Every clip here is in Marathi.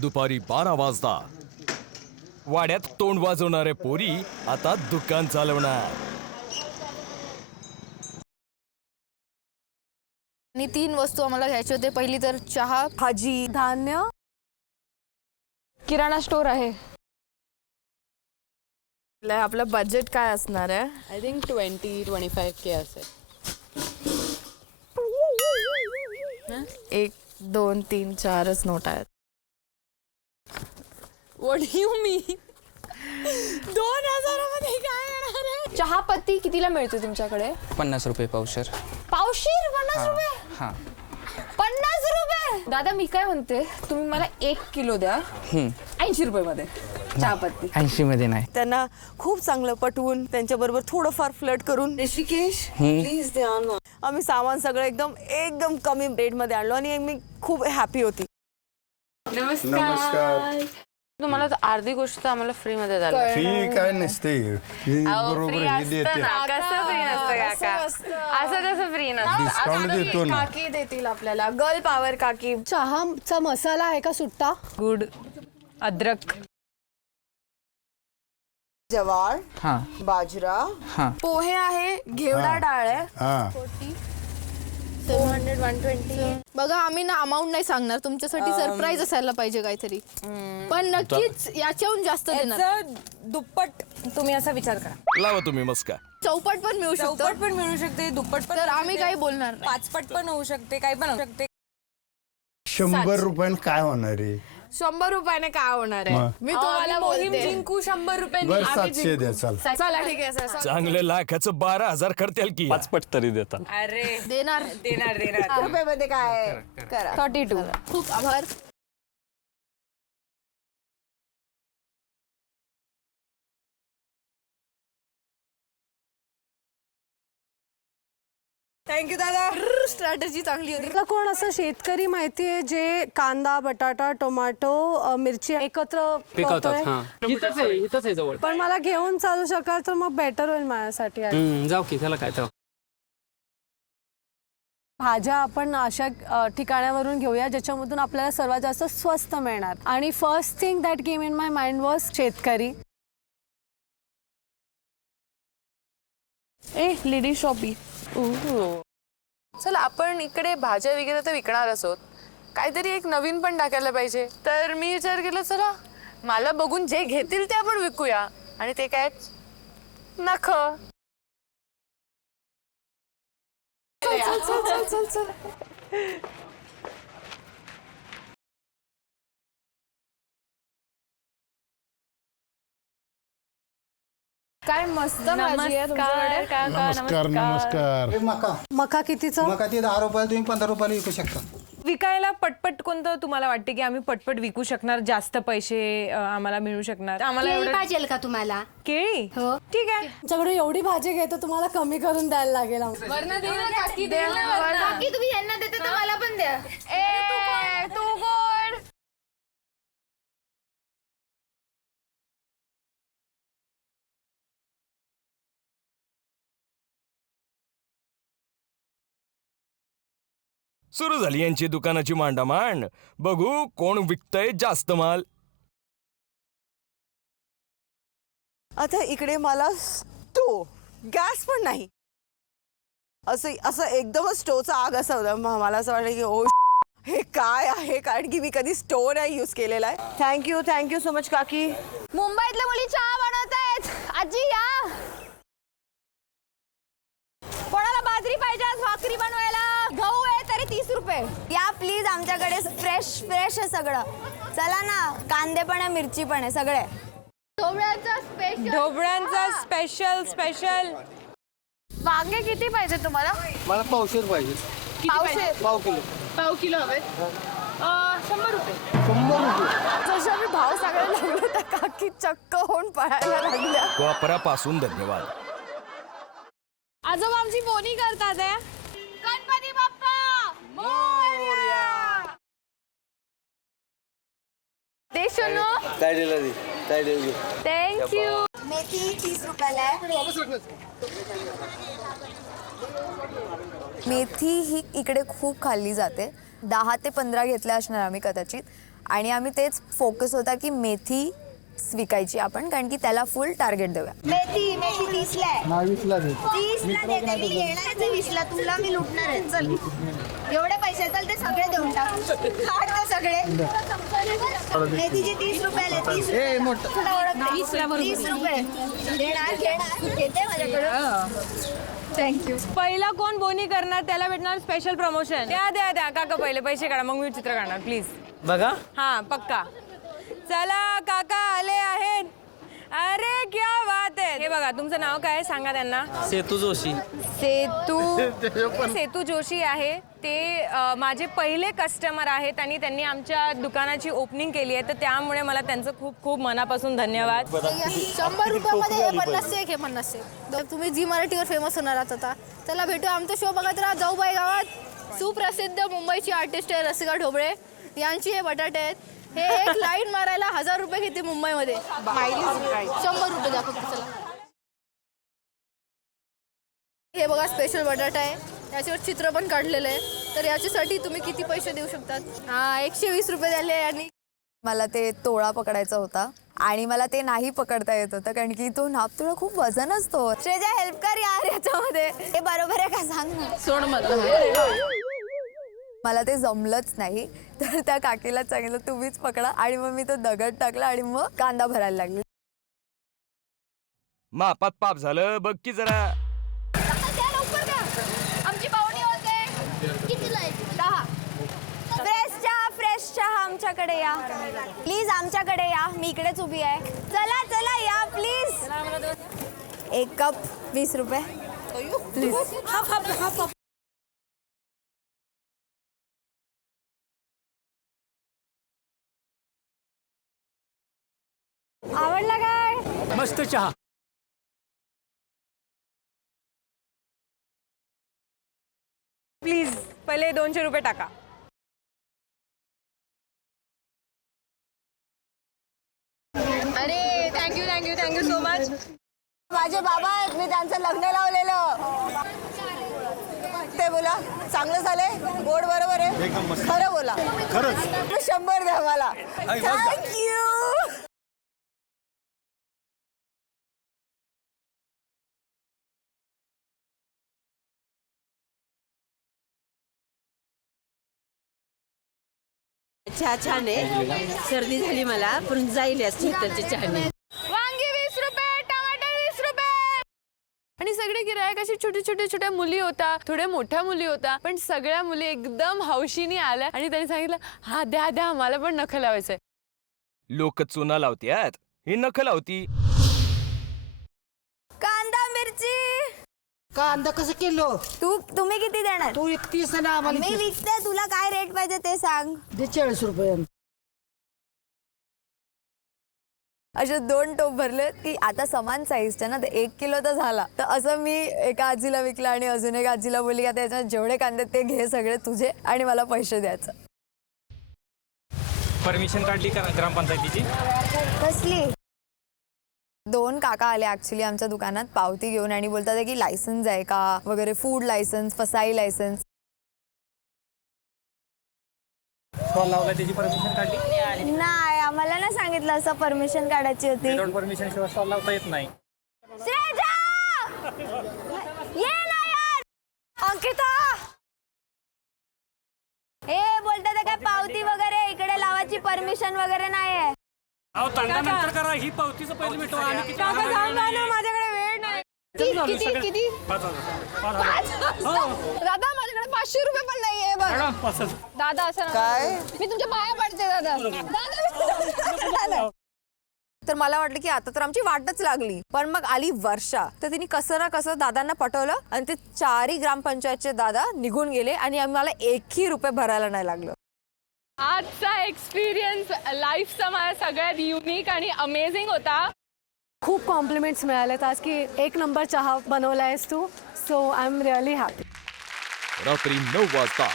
दुपारी 12 वाजता वाड्यात तोंड वाजवणारे पोरी आता दुकान चालवणार. आणि 3 वस्तू आम्हाला घ्यायची होते. पहिली तर चहा, भाजी, धान्य, किराणा स्टोर आहे. आपलं बजेट काय असणार आहे? आय थिंक 20-25K असेल. 1 2 3 4च नोट आहेत. व्हॉट डू यू मीन? 2000 मध्ये काय येणार आहे? चहा पत्ती कितीला मिळते तुमच्याकडे? 50 रुपये पावशेर. पावशेर 50 रुपये? हां 50 रुपये? दादा मी काय म्हणते, तुम्ही मला 1 किलो द्या 80 रुपये मध्ये चहा पत्ती. 80 मध्ये नाही. त्यांना खूप चांगलं पटवून त्यांच्याबरोबर थोडंफार फ्लर्ट करून ऋषिकेश प्लीज द्या ना. आम्ही सामान सगळं एकदम कमी रेटमध्ये आणलो आणि मी खूप हॅपी होती. नमस्कार. तुम्हाला तर अर्धी गोष्ट आम्हाला फ्री मध्ये झाली. फी काय नसते बरोबर हे देते. कसं फ्री नसतं काका? असं कसं फ्री नसतं? डिस्काउंट देतो ना. काकी देतील आपल्याला. गर्ल पॉवर काकी. चहाचा मसाला आहे का सुट्टा? गुड अद्रक, जवार, हां बाजरा, हां पोहे आहे, घेवडा डाळ आहे. हा 200 120. बघा आम्ही ना अमाऊंट नाही सांगणार, तुमच्यासाठी सरप्राईज असायला पाहिजे काहीतरी, पण नक्कीच याच्याहून जास्त देणार. दुप्पट तुम्ही असा विचार करा. लावा तुम्ही मस्का. चौपट पण मिळू शकतो. चौपट पण मिळू शकते, दुप्पट पण तर आम्ही काही बोलणार नाही. पाचपट पण होऊ शकते, काही पण होऊ शकते. 100 रुपयानं काय होणार आहे? 100 रुपयाने काय होणार आहे? मग? मी तुम्हाला मोहीम बोलते. जिंकू 100 रुपये. बर 700 द्या चल. चला ठीक आहे सर. चांगले लाखाचं 12,000 करतील की. 5 पट तरी देतात. अरे देणार. देणार. रुपयामध्ये काय करा. 32. खूप आभार. थँक्यू दादा. स्ट्रॅटेजी चांगली होती. तुला कोण असं शेतकरी माहितीये जे कांदा, बटाटा, टोमॅटो, मिरची एकत्र करतोय? इथंच आहे जवळ. पण मला घेऊन चालू शकाल तर मग बेटर होईल माझ्यासाठी. जाऊ की त्याला काय तर. भाज्या आपण अशा ठिकाणावरून घेऊया ज्याच्यामधून आपल्याला सर्वात जास्त स्वस्त मिळणार. आणि first thing that came in my mind was शेतकरी. Lady shoppy. चला आपण इकडे भाज्या वगैरे तर विकणारच आहोत, काहीतरी एक नवीन पण टाकायला पाहिजे. तर मी विचार केला, चला मला बघून जे घेतील ते आपण विकूया. आणि ते काय, नख. चल. काय मस्त भाजी आहे तुमच्याकडे. नमस्कार. मका कितीचं? मका ते 10 रुपयाला तुम्ही 15 रुपयाला विकू शकता. विकायला पटपट कोणतं तुम्हाला वाटते की आम्ही पटपट विकू शकणार, जास्त पैसे आम्हाला मिळू शकणार? आम्हाला केळी पाहिजे का तुम्हाला? केळी हो. ठीक आहे. तुमच्याकडे एवढी भाजी घेतो, तुम्हाला कमी करून द्यायला लागेल. काकी तुम्ही यांना देते तर मला पण द्या. तू गोड. सुरू झाली यांची दुकानाची मांडामांड. बघू कोण विकतय जास्त माल. आता इकडे मला स्टो गॅस पण नाही, असं एकदमच स्टोचा आग असा होता. मला असं वाटलं की ओ हे काय आहे, कारण की मी कधी स्टो नाही यूज केलेला आहे. थँक्यू सो मच काकी. मुंबईतल्या मुली चहा बनवतायत. आजी या. कोणाला बाजरी पाहिजे आज भाकरी बनवायला? गहू आहे तरी 30 रुपये. या प्लीज, आमच्याकडे फ्रेश आहे सगळं. चला ना, कांदे पण आहे, मिरची पण आहे, सगळे. ढोबळ्यांचा स्पेशल. वांगे किती पाहिजे तुम्हाला? मला पावशेर पाहिजे. पावशेर. पाव किलो हवे. 100 रुपये. 100 रुपये. जसं मी भाव सांगायला लागलो त्या काकी चक्क होऊन पळायला लागल्या. वापरापासून धन्यवाद. आजोबा आमची बोनी करतात आहे. गणपती बाप्पा मोरया. ते शोनो. थँक्यू. मेथी 30 रुपयाला आहे. मेथी ही इकडे खूप खाल्ली जाते. 10 ते 15 घेतल्या असणार आम्ही कदाचित. आणि आम्ही तेच फोकस होता की मेथी विकायची आपण, कारण की त्याला फुल टार्गेट देऊया. मेथी मेथी 30ला आहे. 20ला दे. 30ला देते मी, येणारच आहे 20ला. तुला मी लुटणार आहे. चल एवढे पैसे चल ते सगळे देऊन टाक. काढ ते सगळे. मेथीचे 30 रुपयाला 30 ए मोठं. 30 रुपये देणार घेणार घेते माझ्याकडे. थँक्यू. पहिला कोण बोनी करणार त्याला भेटणार स्पेशल प्रमोशन. द्या काका पहिले पैसे काढा, मग मी चित्र काढणार प्लीज. बघा हा पक्का. चला काका आले आहेत. अरे क्या बात आहे. हे बघा, तुमचं नाव काय सांगा त्यांना. सेतू जोशी. सेतू जोशी आहे ते माझे पहिले कस्टमर आहेत आणि त्यांनी आमच्या दुकानाची ओपनिंग केली आहे, तर त्यामुळे मला त्यांचं खूप खूप मनापासून धन्यवाद. 100 रुपयामध्ये हे 50 एक हे 50 एक. तुम्ही झी मराठीवर फेमस होणार आहात आता. चला भेटू. आमचा शो बघत राहा. जाऊबाई गावात सुप्रसिद्ध मुंबईची आर्टिस्ट आहे रसिका ढोबळे, यांची हे बटाटे आहेत. हे एक लाईन मारायला 1000 रुपये घेते मुंबईमध्ये. 100 रुपये द्या फक्त. चला हे बघा स्पेशल बटाटा आहे, याच्यावर चित्र पण काढलेलं आहे. तर याच्यासाठी तुम्ही किती पैसे देऊ शकतात. हा 120 रुपये झाले. आणि मला ते तोळा पकडायचा होता आणि मला ते नाही पकडता येत होतं, कारण की तो नाप तोळा खूप वजन असतो. श्रेजा हेल्प कर यार याच्यामध्ये. हे बरोबर आहे का सांग ना. सोड मला. मला ते जमलंच नाही, तर त्या काकीला सांगितलं तुम्हीच पकडा, आणि मग मी तो दगड टाकला आणि मग कांदा भरायला लागली. मापात पाप झालं बघ की जरा. आमची पाहुणी होते. कितीला आहे? 10. फ्रेश चहा आमच्याकडे या प्लीज. आमच्याकडे या, मी इकडेच उभी आहे. चला चला या प्लीज. 1 कप 20 रुपये प्लीज. आवडला काय? मस्त चहा. प्लीज पहिले 200 रुपये टाका. अरे थँक्यू सो मच. माझे बाबा आहेत, मी त्यांचं लग्न लावलेलं. ते बोला चांगलं झालंय, गोड बरोबर आहे, खरं बोला. खरंच 100 द्या मला. थँक्यू. चहा छान आहे. सर्दी झाली मला, पण जाईल या शीतलच्या चहाने. वांगी 20 रुपये, टमाटर 20 रुपये. आणि सगळे गिरायक अशी छोट्या मुली होता, थोड्या मोठ्या मुली होता, पण सगळ्या मुली एकदम हौशीने आल्या आणि त्यांनी सांगितलं हा द्या मला पण नख लावायचंय. लोक चुना लावत्यात, ही नख लावती. कांदा मिरची कांदा कसं किलो? तुम्ही किती देणार? तू 31 ना आम्हाला. मी विकते, तुला काय रेट पाहिजे ते सांग. दे 40 रुपये. असे 2 टोप भरले की आता समान साईजचे ना, 1 किलो तर झाला. तर असं मी एका आजीला विकलं आणि अजून एक आजीला बोलली का त्याच्यात जेवढे कांदे ते घे सगळे तुझे आणि मला पैसे द्यायचं. परमिशन काढली का ग्रामपंचायतीची? कसली? 2 काका आले ऍक्च्युली आमच्या दुकानात पावती घेऊन आणि बोलतात की लायसन्स आहे का वगैरे, फूड लायसन्स, फसाई लायसन्स. स्टॉल लावला त्याची परमिशन काढली? नाही, आम्हाला ना सांगितलं असं परमिशन काढायची होती. विदाउट परमिशन शिवाय स्टॉल लावता येत नाही. श्रेजा! ये ना यार. अंकिता हे बोलतात काय पावती वगैरे इकडे लावायची परमिशन वगैरे नाही आहे. अहो नंतर करा, ही पावतीचं पहिले मिटवा. आणि किती माझ्याकडे वेळ नाही. किती? 5,000. दादा माझ्याकडे 500 रुपये पण नाहीये बघ. दादा असं नका. काय? मी तुमच्या पाया पडते दादा. तर मला वाटलं की आता तर आमची वाटच लागली, पण मग आली वर्षा. तर तिने कसं ना कसं दादांना पटवलं आणि ते 4 ग्रामपंचायतचे दादा निघून गेले आणि आम्हाला 1 रुपये भरायला नाही लागलं. आजचा एक्सपिरियन्स लाईफचा माझा सगळ्यात युनिक आणि अमेझिंग होता. खूप कॉम्प्लिमेंट्स मिळालेत आज की 1 नंबर चहा बनवला आहेस तू. So I am really happy. रात्री 9 वाजता.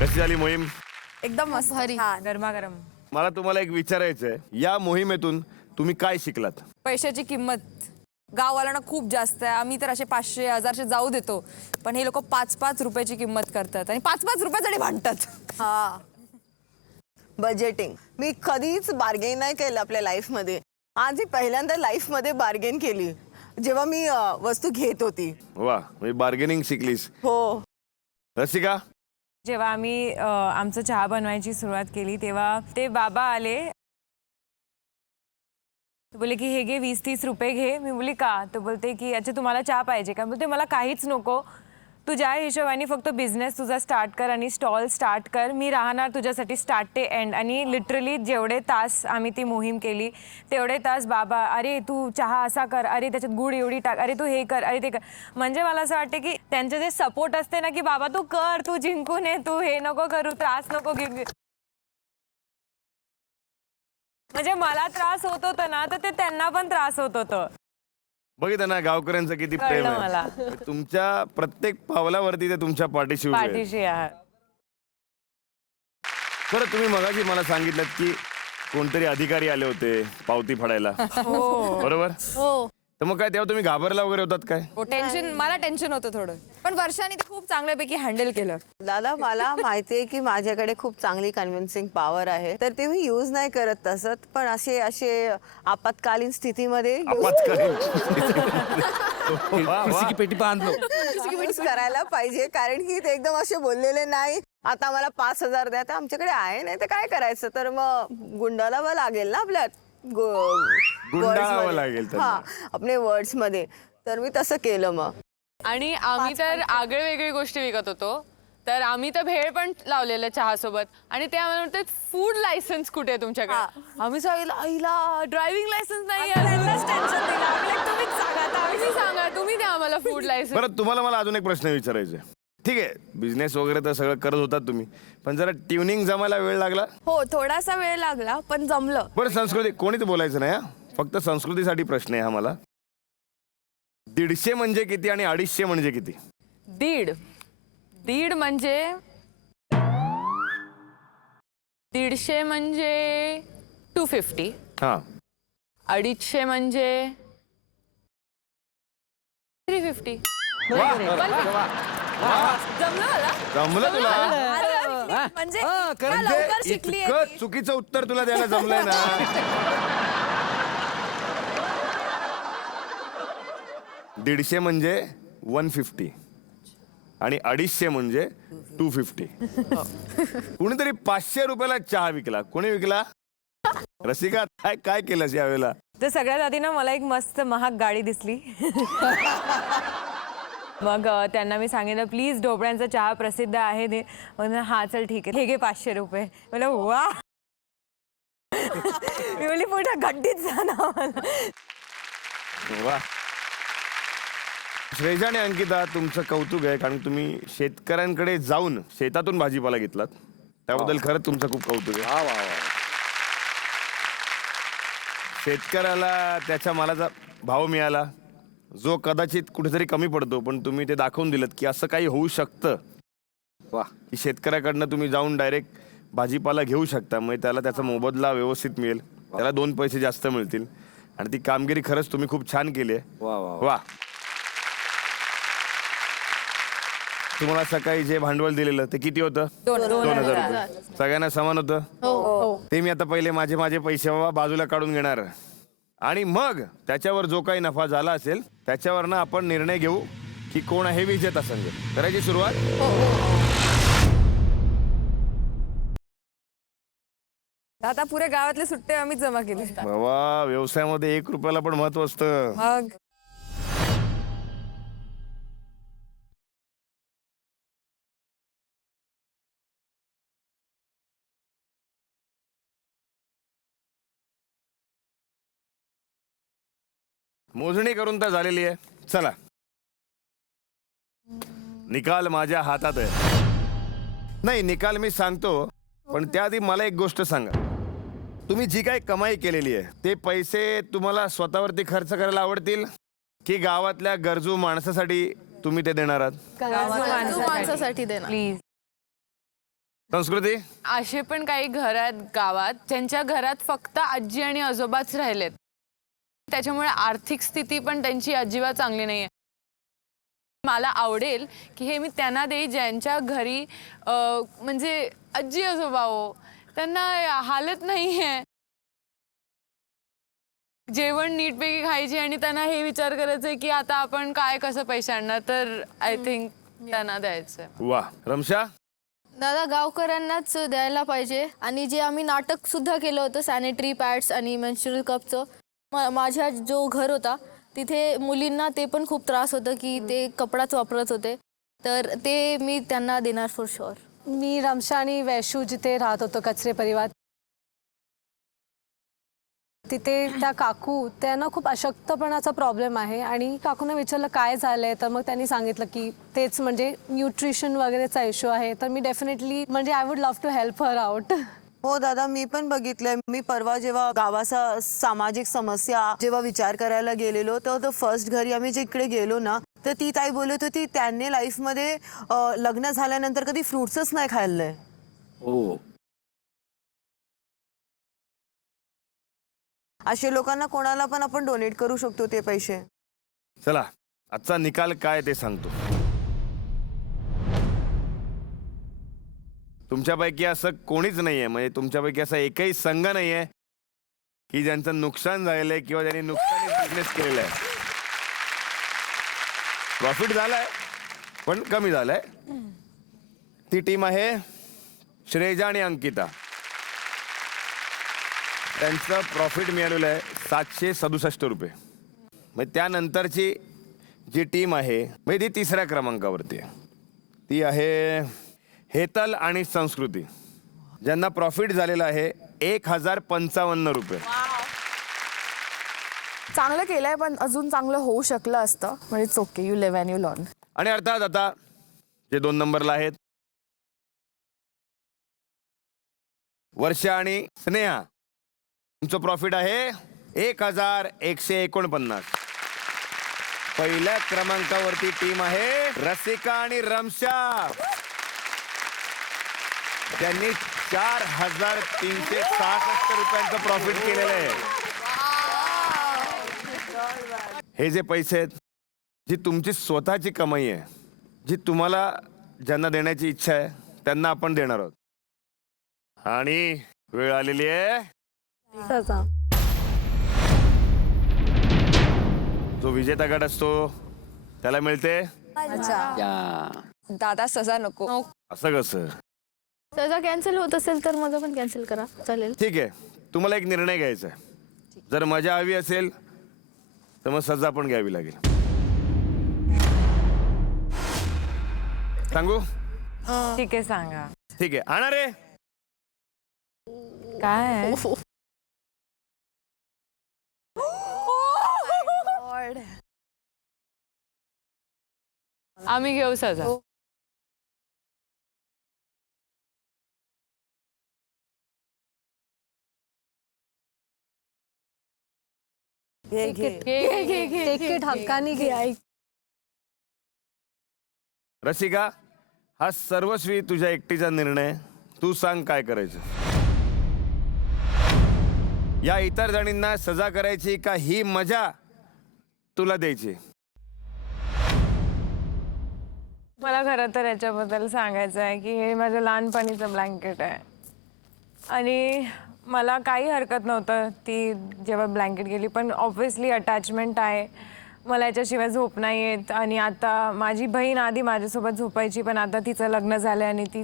कशी झाली मोहीम? एकदम मस्त. गरमागरम. मला तुम्हाला एक विचारायचं आहे, या मोहिमेतून तुम्ही काय शिकलात? पैशाची किंमत गाववाल्यांना खूप जास्त आहे. आम्ही तर असे 500 1000 जाऊ देतो, पण हे लोक 5-5 रुपयाची किंमत करतात आणि 5-5 रुपयासाठी भांडतात. हा बजेटिंग मी कधीच बार्गेन नाही केलं आपल्या लाईफमध्ये. आज मी पहिल्यांदा लाईफमध्ये बार्गेन केली जेव्हा मी वस्तू घेत होती. वा म्हणजे बार्गेनिंग शिकलीस. हो. रसिका जेव्हा आम्ही आमचं चहा बनवायची सुरुवात केली तेव्हा ते बाबा आले, बोले की हे घे 20-30 रुपये घे. मी बोली का? तो बोलते की अच्छा तुम्हाला चहा पाहिजे का? बोलते मला काहीच नको, तू ज्या हिशोबाने फक्त बिझनेस तुझा स्टार्ट कर आणि स्टॉल स्टार्ट कर, मी राहणार तुझ्यासाठी स्टार्ट ते एंड. आणि लिटरली जेवढे तास आम्ही ती मोहीम केली तेवढे तास बाबा अरे तू चहा असा कर, अरे त्याच्यात गुड एवढी टाक, अरे तू हे कर, अरे ते कर. म्हणजे मला असं वाटतं की त्यांचे जे सपोर्ट असते ना की बाबा तू कर, तू जिंकून ये, तू हे नको करू, त्रास नको घेऊ. म्हणजे मला त्रास होत होता ना तर ते त्यांना पण त्रास होत होतं. बघितलं ना गावकऱ्यांचं किती प्रेम कळलं मला. आहे. तुमच्या प्रत्येक पावलावरती ते तुमच्या पाठीशी उभे आहेत. पाठीशी आहे. बरं तुम्ही मगाशी मला सांगितलं की कोणतरी अधिकारी आले होते पावती फाडायला, बरोबर? हो. तर मग काय तेव्हा तुम्ही घाबरला वगैरे होतात काय? टेन्शन, मला टेन्शन होतं थोडं, पण वर्षाने ते खूप चांगल्यापैकी हँडल केलं. दादा मला माहितीये की माझ्याकडे खूप चांगली कन्व्हिन्सिंग पॉवर आहे, तर ते मी यूज नाही करत तसं, पण असे असे आपत्कालीन स्थितीमध्ये आपत्कालीन. वा, वा. कुर्सी की पेटी बांधलो. use करायला पाहिजे. कारण की ते एकदम असे बोललेले नाही आता मला 5000 द्या, तर आमच्याकडे आहे नाही तर काय करायचं, तर मग गुंडालावं लागेल ना आपल्या गुंडाळावं लागेल त्यांना. हा आपले वर्ड्स मध्ये. तर मी तसं केलं मग. आणि आम्ही तर आगळे वेगळी गोष्टी विकत होतो, तर आम्ही तर भेळ पण लावलेलं चहासोबत. आणि ते आम्हाला म्हणतात फूड लायसन्स कुठे आहे तुमच्याकडे? आम्ही सांगितलं आईला ड्रायव्हिंग लायसन्स नाही आहे. तुम्ही सांगा, तुम्ही द्या आम्हाला फूड लायसन्स. बरं तुम्हाला मला अजून एक प्रश्न विचारायचा आहे. ठीक आहे बिझनेस वगैरे तर सगळं करत होतात तुम्ही, पण जरा ट्युनिंग जमायला वेळ लागला? हो थोडासा वेळ लागला पण जमलं. बरं संस्कृती कोणीच बोलायचं नाही हा, फक्त संस्कृतीसाठी प्रश्न आहे हा मला. 150 म्हणजे किती आणि 250 म्हणजे किती? दीड म्हणजे 150 म्हणजे 250. हा 250 म्हणजे 350. जमलं मला. जमलं तुला? म्हणजे खरं लवकर शिकली इतकं चुकीचं उत्तर तुला द्यायला जमलंय ना. 150 म्हणजे 150 आणि 250 म्हणजे 250. कुणीतरी 500 रुपयाला चहा विकला. कोणी विकला? रसिका काय काय केलंस यावेळेला? तर सगळ्यात आधी ना मला एक मस्त महाग गाडी दिसली. मग त्यांना मी सांगितलं प्लीज ढोबळ्यांचा चहा प्रसिद्ध आहे ते. म्हणून हा चल ठीक आहे, हे घे 500 रुपये. मला वा मी बोलली पुढे गड्डीत जा ना. वा श्रेजा आणि अंकिता तुमचं कौतुक आहे, कारण तुम्ही शेतकऱ्यांकडे जाऊन शेतातून भाजीपाला घेतलात, त्याबद्दल खरंच तुमचं खूप कौतुक आहे. शेतकऱ्याला त्याच्या मालाचा भाव मिळाला जो कदाचित कुठेतरी कमी पडतो, पण तुम्ही ते दाखवून दिलं की असं काही होऊ शकतं. वा की शेतकऱ्याकडनं तुम्ही जाऊन डायरेक्ट भाजीपाला घेऊ शकता, म्हणजे त्याला त्याचा मोबदला व्यवस्थित मिळेल, त्याला 2 पैसे जास्त मिळतील. आणि ती कामगिरी खरंच तुम्ही खूप छान केली आहे. वा तुम्हाला सकाळी जे भांडवल दिलेलं ते किती होतं? 2000 रुपये. सगळ्यांना समान होतं? ते मी आता पहिले माझे पैसे बाजूला काढून घेणार आणि मग त्याच्यावर जो काही नफा झाला असेल त्याच्यावर ना आपण निर्णय घेऊ की कोण आहे विजेता संघ. करायची सुरुवात? आता पुऱ्या गावातले सुट्टे आम्ही जमा केले. बाबा व्यवसायामध्ये 1 रुपयाला पण महत्व असतं. मग मोजणी करून तर झालेली आहे. चला निकाल माझ्या हातात आहे. नाही निकाल मी सांगतो, पण त्याआधी मला एक गोष्ट सांगा. तुम्ही जी काही कमाई केलेली आहे ते पैसे तुम्हाला स्वतःवरती खर्च करायला आवडतील की गावातल्या गरजू माणसासाठी तुम्ही ते देणार आहात? माणसासाठी देणार. प्लीज. संस्कृती असे पण काही घर आहेत गावात ज्यांच्या घरात फक्त आजी आणि आजोबाच राहिलेत, त्याच्यामुळे आर्थिक स्थिती पण त्यांची अजिबात चांगली नाही आहे. मला आवडेल की हे मी त्यांना देई ज्यांच्या घरी म्हणजे आजी आजोबा हो त्यांना हालत नाही आहे जेवण नीटपैकी खायची आणि त्यांना हे विचार करायचंय की आता आपण काय कसं पैसे आणणार. तर आय थिंक त्यांना द्यायचंय. वा रमशा. दादा गावकऱ्यांनाच द्यायला पाहिजे. आणि जे आम्ही नाटक सुद्धा केलं होतं सॅनिटरी पॅड्स आणि मेन्स्ट्रुअल कपचं, माझ्या जो घर होता तिथे मुलींना ते पण खूप त्रास होतं की ते कपडाच वापरत होते. तर ते मी त्यांना देणार फॉर शुअर. मी रमशा आणि वैशू जिथे राहत होतो कचरे परिवार, तिथे त्या काकू त्यांना खूप अशक्तपणाचा प्रॉब्लेम आहे आणि काकूंना विचारलं काय झालंय तर मग त्यांनी सांगितलं की तेच म्हणजे न्यूट्रिशन वगैरेचा इश्यू आहे. तर मी डेफिनेटली म्हणजे I would love to help her out. हो दादा, मी पण बघितलंय. मी परवा जेव्हा गावाचा सामाजिक समस्या जेव्हा विचार करायला गेलेलो तर फर्स्ट घरी आम्ही जिकडे गेलो ना तर ती ताई बोलत होती त्यांनी लाईफमध्ये लग्न झाल्यानंतर कधी फ्रुट्सच नाही खाल्लंय. हो. अशा लोकांना कोणाला पण आपण डोनेट करू शकतो ते पैसे. चला आजचा निकाल काय ते सांगतो. तुमच्यापैकी असं कोणीच नाहीये, म्हणजे तुमच्यापैकी असा एकही संघ नाहीये की ज्यांचं नुकसान झालेलं किंवा ज्यांनी नुकसानी बिझनेस केलेला आहे. प्रॉफिट झालाय पण कमी झालाय. ती टीम आहे श्रेजा आणि अंकिता. त्यांचं प्रॉफिट मिळालेलं आहे 767 रुपये. म्हणजे त्यानंतरची जी टीम आहे म्हणजे ती तिसऱ्या क्रमांकावरती आहे. ती आहे हेतल आणि संस्कृती, ज्यांना प्रॉफिट झालेलं आहे 1055 रुपये. चांगलं केलंय पण अजून चांगलं होऊ शकलं असतं. म्हणजे it's okay, you live and you learn. आणि अर्थात आता जे 2 नंबरला आहेत वर्षा आणि स्नेहा, तुमचं प्रॉफिट आहे 1149. पहिल्या क्रमांकावरती टीम आहे रसिका आणि रमशा, त्यांनी 4366 रुपयांचं प्रॉफिट केलेलं आहे. हे जे पैसे आहेत जी तुमची स्वतःची कमाई आहे, जी तुम्हाला ज्यांना देण्याची इच्छा आहे त्यांना आपण देणार आहोत. आणि वेळ आलेली आहे जो विजेता गट असतो त्याला मिळते. दादा सजा नको. असं कसं? त्याचा कॅन्सल होत असेल तर माझं पण कॅन्सल करा, चालेल. ठीक आहे, तुम्हाला एक निर्णय घ्यायचा आहे. जर मजा हवी असेल तर मग सजा पण घ्यावी लागेल. सांगू? ठीक आहे सांगा. ठीक आहे, आणा रे. काय आम्ही घेऊ सजा. हक्कानी घे. रसिका, हा सर्वस्वी तुझ्या एकटीचा निर्णय. तू सांग काय करायचं. या इतर जणींना सजा करायची का ही मजा तुला द्यायची? मला खरं तर याच्याबद्दल सांगायचं आहे की हे माझं लहानपणीचं ब्लँकेट आहे आणि मला काही हरकत नव्हतं ती जेव्हा ब्लँकेट गेली, पण ऑब्व्हियसली अटॅचमेंट आहे. मला याच्याशिवाय झोप नाही येत. आणि आता माझी बहीण आधी माझ्यासोबत झोपायची, पण आता तिचं लग्न झालं आणि ती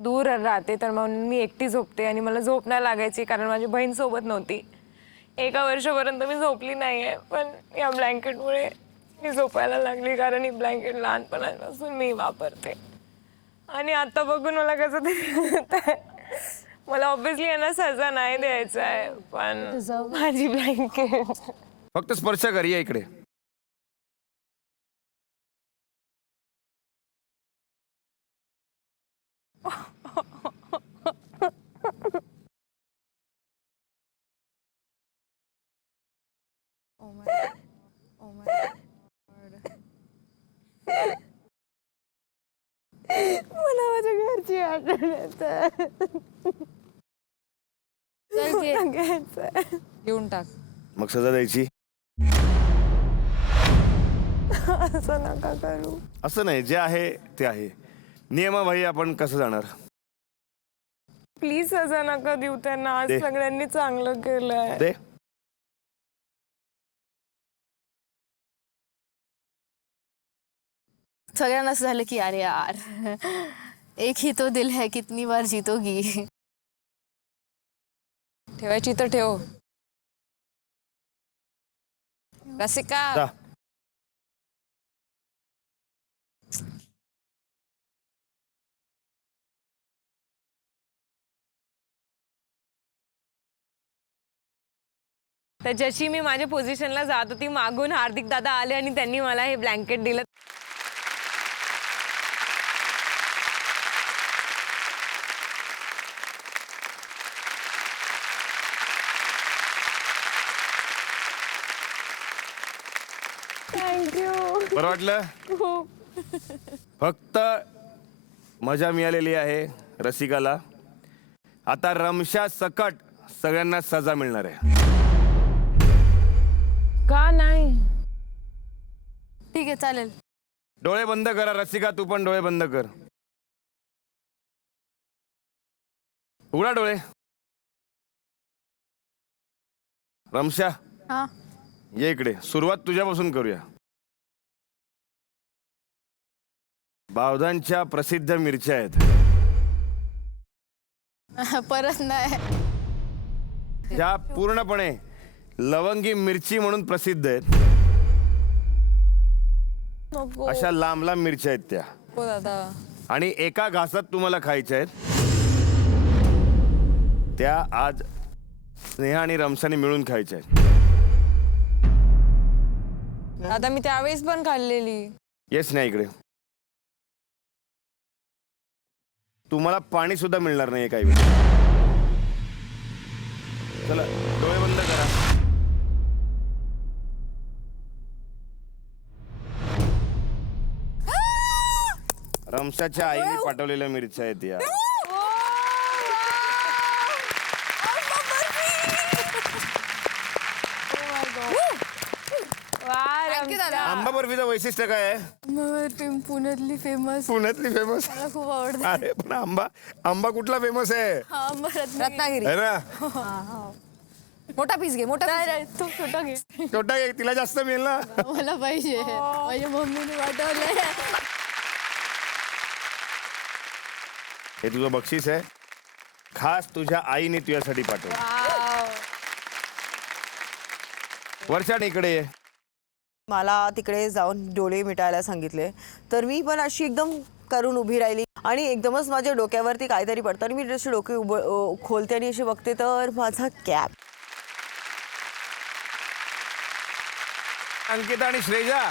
दूर राहते, तर म्हणून मी एकटी झोपते आणि मला झोप नाही लागायची कारण माझी बहीण सोबत नव्हती. 1 वर्षापर्यंत मी झोपली नाही आहे, पण या ब्लँकेटमुळे मी झोपायला लागली कारण ही ब्लँकेट लहानपणापासून मी वापरते. आणि आता बघून मला कसं तरी मला ऑब्व्हियसली यांना सजा नाही द्यायचं आहे, पण माझी ब्लँकेट. फक्त स्पर्श कर, ये इकडे. मला माझ्या घरची आठवण येते. घेऊन टाक. मग सजा द्यायची? असं नका करू. असं नाही, जे आहे ते आहे. नियमाबाई आपण कसं जाणार? प्लीज सजा नका देऊ त्यांना. आज दे. सगळ्यांनी चांगलं केलंय. ते सगळ्यांना असं झालं की अरे यार एक ही तो दिल है कितनी बार जीतोगी. ठेवायची तर ठेव. रसिका जा. तर जशी मी माझ्या पोझिशनला जात होती मागून हार्दिक दादा आले आणि त्यांनी मला हे ब्लँकेट दिलं. थँक्यू. बरं वाटलं? फक्त मजा मिळालेली आहे रसिकाला. आता रमशा सकट सगळ्यांना सजा मिळणार आहे. का नाही? ठीक आहे चालेल. डोळे बंद करा. रसिका तू पण डोळे बंद कर. उघडा डोळे. रमशा हा ये इकडे. सुरुवात तुझ्यापासून करूया. बावधानच्या प्रसिद्ध मिरच्या आहेत परत नाही. ज्या पूर्णपणे लवंगी मिरची म्हणून प्रसिद्ध आहेत. नको अशा लांब लांब मिरच्या आहेत त्या. दादा. आणि एका घासात तुम्हाला खायच्या आहेत. त्या आज स्नेहा आणि रमशाने मिळून खायच्या आहेत. आता मी त्यावेळेस पण खाल्लेली. येस नाही इकडे. तुम्हाला पाणी सुद्धा मिळणार नाही काही वेळ. चला डोळे बंद करा. रमशाच्या आईने पाठवलेल्या मिरच्या आहेत या. आंबा बर्फीचं वैशिष्ट्य काय आहे? पुण्यातली फेमस. पुण्यातली फेमस. मला खूप आवडतं. अरे पण आंबा कुठला फेमस आहे? रत्नागिरी. है ना? मोठा पीस घे. मोठा तो छोटा घे. छोटा घे, तिला जास्त मिळेल ना. मला पाहिजे. माझ्या मम्मीने पाठवलंय. हे तुझं बक्षीस आहे. खास तुझ्या आईने तुझ्यासाठी पाठवलं. वर्षाने इकडे ये. मला तिकडे जाऊन डोळे मिटायला सांगितले तर मी पण अशी एकदम करून उभी राहिली आणि एकदमच माझ्या डोक्यावरती काहीतरी पडतं आणि मी जशी डोके खोलते आणि अशी बघते तर माझा कॅप. अंकिता आणि श्रेजा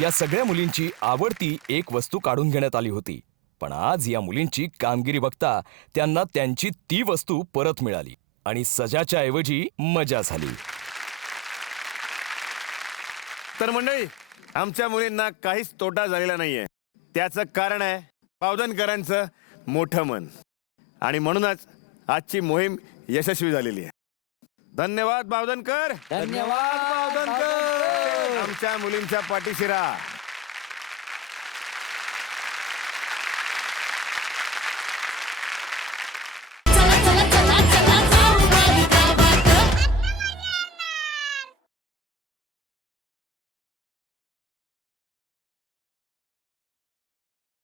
या सगळ्या मुलींची आवडती एक वस्तू काढून घेण्यात आली होती. पण आज या मुलींची कामगिरी बघता त्यांना त्यांची ती वस्तू परत मिळाली आणि सजाच्या ऐवजी मजा झाली. तर मंडळी, आमच्या मुलींना काहीच तोटा झालेला नाहीये. त्याचं कारण आहे बावधनकरांचं मोठं मन. आणि म्हणूनच आजची मोहीम यशस्वी झालेली आहे. धन्यवाद बावधनकर. धन्यवाद बावधनकर. आमच्या मुलींच्या पाठीशी राहा.